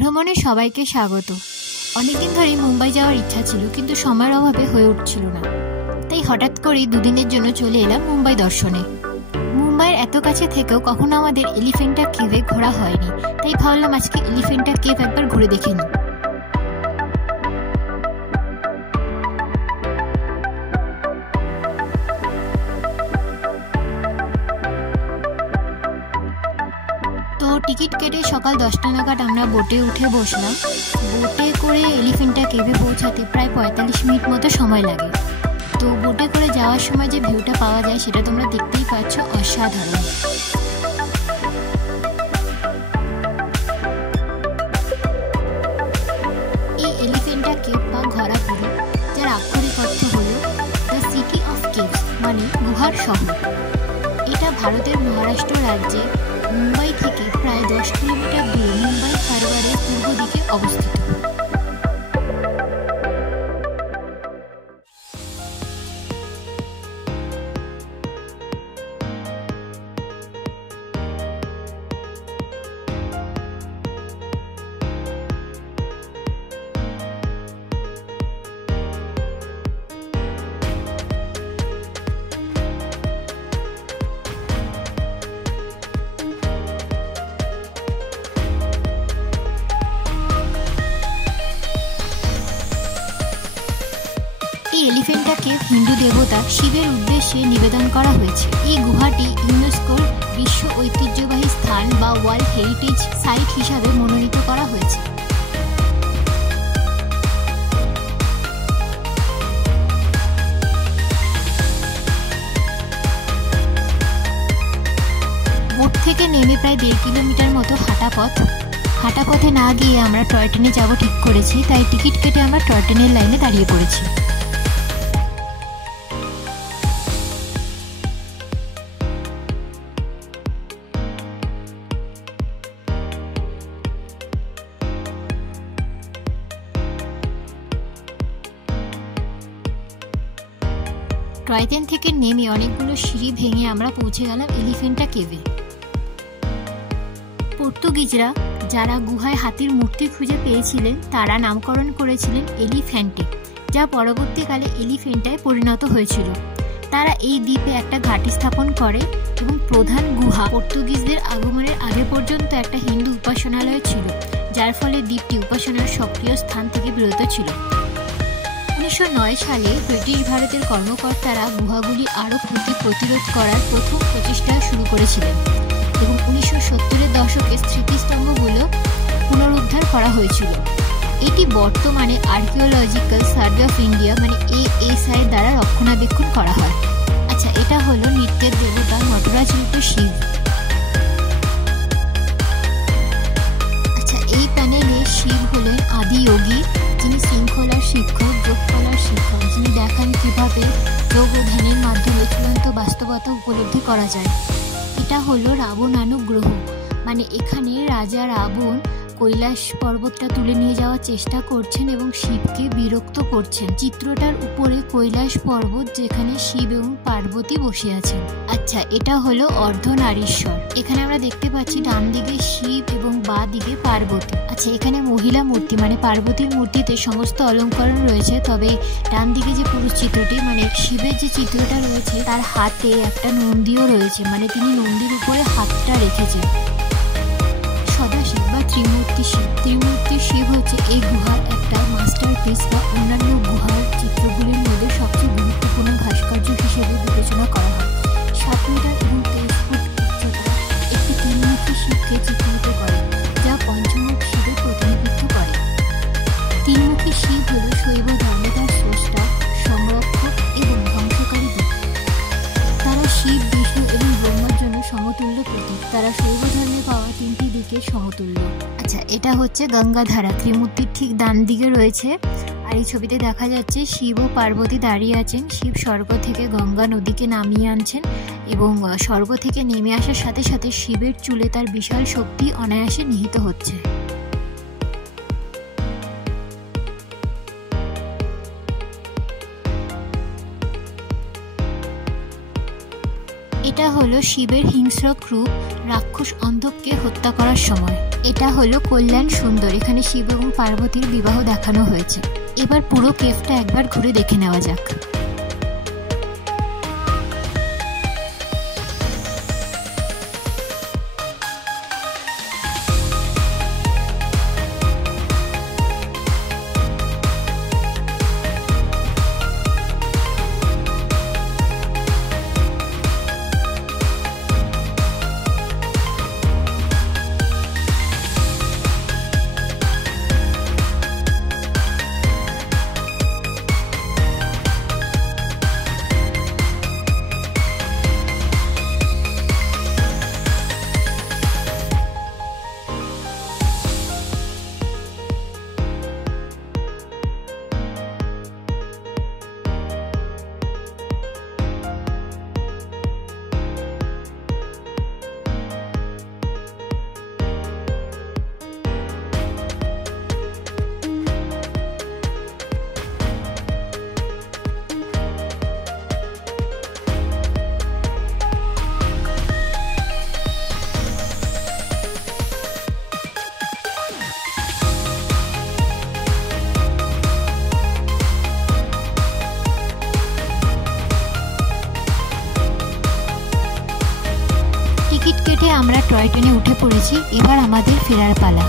ভ্রমণে সবাইকে স্বাগত। অনেকদিন ধরেই মুম্বাই যাওয়ার ইচ্ছা ছিল, কিন্তু সময়ের অভাবে হয়ে উঠছিল না। তাই হঠাৎ করেই দুদিনের জন্য চলে এলাম মুম্বাই দর্শনে। মুম্বাইয়ের এত কাছে থেকেও কখনো আমাদের এলিফেন্টা কেভে ঘোরা হয়নি, তাই ভাবলাম আজকে এলিফেন্টা কেভ একবার ঘুরে দেখে নিই। টিকিট কেটে সকাল 10টা নাগাদ আমরা বোটে উঠে বসলাম। বোটে করে এলিফেন্টা কেভে পৌঁছাতে প্রায় 45 মিনিট মতো সময় লাগে। তো বোটে করে যাওয়ার সময় যে ভিউটা পাওয়া যায় সেটা তোমরা দেখতেই পাচ্ছ, অসাধারণ। এই এলিফেন্টা কেভ বা ঘোরাপুরি, যার আক্ষরিক অর্থ হল দ্য সিটি অফ কেভস, মানে গুহার শহর। এটা ভারতের মহারাষ্ট্র রাজ্যে মুম্বাই থেকে প্রায় 10 কিলোমিটার দূরে মুম্বাই হারবারের পূর্ব দিকে অবস্থিত। এই এলিফেন্টা কেভ হিন্দু দেবতা শিবের উদ্দেশ্যে নিবেদন করা হয়েছে। এই গুহাটি ইউনেস্কোর বিশ্ব ঐতিহ্যবাহী স্থান বা ওয়ার্ল্ড হেরিটেজ সাইট হিসাবে মনোনীত করা হয়েছে। বোট থেকে নেমে প্রায় 1.5 কিলোমিটার মতো হাঁটা পথে না গিয়ে আমরা টয় ট্রেনে যাব ঠিক করেছি, তাই টিকিট কেটে আমরা টয় ট্রেনের লাইনে দাঁড়িয়ে পড়েছি। টয় ট্রেন থেকে নেমে অনেকগুলো সিঁড়ি ভেঙে আমরা পৌঁছে গেলাম এলিফেন্টা কেভে। পর্তুগিজরা যারা গুহায় হাতির মূর্তি খুঁজে পেয়েছিলেন তারা নামকরণ করেছিলেন এলিফ্যান্টে, যা পরবর্তীকালে এলিফেন্টায় পরিণত হয়েছিল। তারা এই দ্বীপে একটা ঘাঁটি স্থাপন করে এবং প্রধান গুহা পর্তুগিজদের আগমনের আগে পর্যন্ত একটা হিন্দু উপাসনালয় ছিল, যার ফলে দ্বীপটি উপাসনার সক্রিয় স্থান থেকে বিরত ছিল। 1909 সালে ব্রিটিশ ভারতের কর্মকর্তারা গুহাগুলি আরও ক্ষতি প্রতিরোধ করার প্রথম প্রচেষ্টা শুরু করেছিলেন এবং 1970-এর দশকে স্মৃতিস্তম্ভগুলো পুনরুদ্ধার করা হয়েছিল। এটি বর্তমানে আর্কিওলজিক্যাল সার্ভে অফ ইন্ডিয়া মানে ASI দ্বারা রক্ষণাবেক্ষণ করা হয়। আচ্ছা, এটা হলো নৃত্যের দেবতা নটরাজ রূপ শিব। আচ্ছা, এই প্যানেলে শিব হলেন আদি যোগী, যিনি শৃঙ্খলার শিক্ষক, যোগকলার শিক্ষক, যিনি দেখান কিভাবে যোগ ও ধ্যানের মাধ্যমে চূড়ান্ত বাস্তবতা উপলব্ধি করা যায়। এটা হলো রাবণানুগ্রহ, মানে এখানে রাজা রাবণ কৈলাস পর্বতটা তুলে নিয়ে যাওয়ার চেষ্টা করছেন এবং শিবকে বিরক্ত করছেন। চিত্রটার উপরে কৈলাস পর্বত, যেখানে শিব এবং পার্বতী বসে আছেন। আচ্ছা, এটা হলো অর্ধনারীশ্বর। এখানে আমরা দেখতে পাচ্ছি ডান দিকে শিব এবং বাঁ দিকে পার্বতী। আচ্ছা, এখানে মহিলা মূর্তি মানে পার্বতীর মূর্তিতে সমস্ত অলঙ্করণ রয়েছে, তবে ডান দিকে যে পুরুষ চিত্রটি মানে শিবের যে চিত্রটা রয়েছে তার হাতে একটা নন্দীও রয়েছে, মানে তিনি নন্দীর উপরে হাতটা রেখেছেন। সদাশিব বা ত্রিমূর্তি শিব হচ্ছে এই গুহার একটা মাস্টারপিস বা অন্যান্য গুহার চিত্রগুলির মধ্যে সবচেয়ে গুরুত্বপূর্ণ ভাস্কর্য হিসেবে বিবেচনা করা হয়। 7 মিটার এবং 23 ফুট উচ্চতা একটি ত্রিমূর্তি শিবকে চিত্রিত করে, যা পঞ্চমুখ শিবের প্রতিনিধিত্ব করে। তিনমুখী শিব হল শৈব ধর্মতার স্রষ্টা, সংরক্ষক এবং ধ্বংসকারী দেব। তারা শিব, বিষ্ণু এবং ব্রহ্মার জন্য সমতুল্য প্রতীক। তারা শৈব ধর্মে পাওয়া 3টি দিকের সমতুল্য। আচ্ছা, এটা হচ্ছে গঙ্গাধারা, ত্রিমূর্তির ঠিক ডান দিকে রয়েছে। আর এই ছবিতে দেখা যাচ্ছে শিব ও পার্বতী দাঁড়িয়ে আছেন। শিব স্বর্গ থেকে গঙ্গা নদীকে নামিয়ে আনছেন এবং স্বর্গ থেকে নেমে আসার সাথে সাথে শিবের চুলে তার বিশাল শক্তি অনায়াসে নিহিত হচ্ছে। এটা হলো শিবের হিংস্র ক্রূপ রাক্ষস অন্ধবকে হত্যা করার সময়। এটা হলো কল্যাণ সুন্দর, এখানে শিব এবং পার্বতীর বিবাহ দেখানো হয়েছে। এবার পুরো কেভটা একবার ঘুরে দেখে নেওয়া যাক। টিকিট কেটে আমরা টয় ট্রেনে উঠে পড়েছি, এবার আমাদের ফেরার পালা।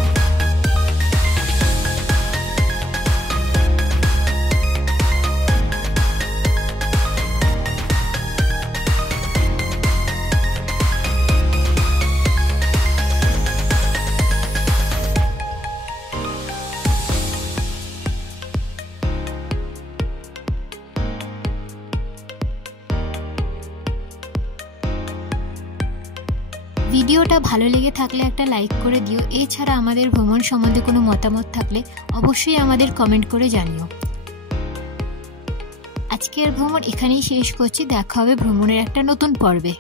ভিডিওটা ভালো লেগে থাকলে একটা লাইক করে দিও। এছাড়া আমাদের ভ্রমণ সম্বন্ধে কোনো মতামত থাকলে অবশ্যই আমাদের কমেন্ট করে জানিও। আজকের ভ্রমণ এখানেই শেষ করছি, দেখা হবে ভ্রমণের একটা নতুন পর্বে।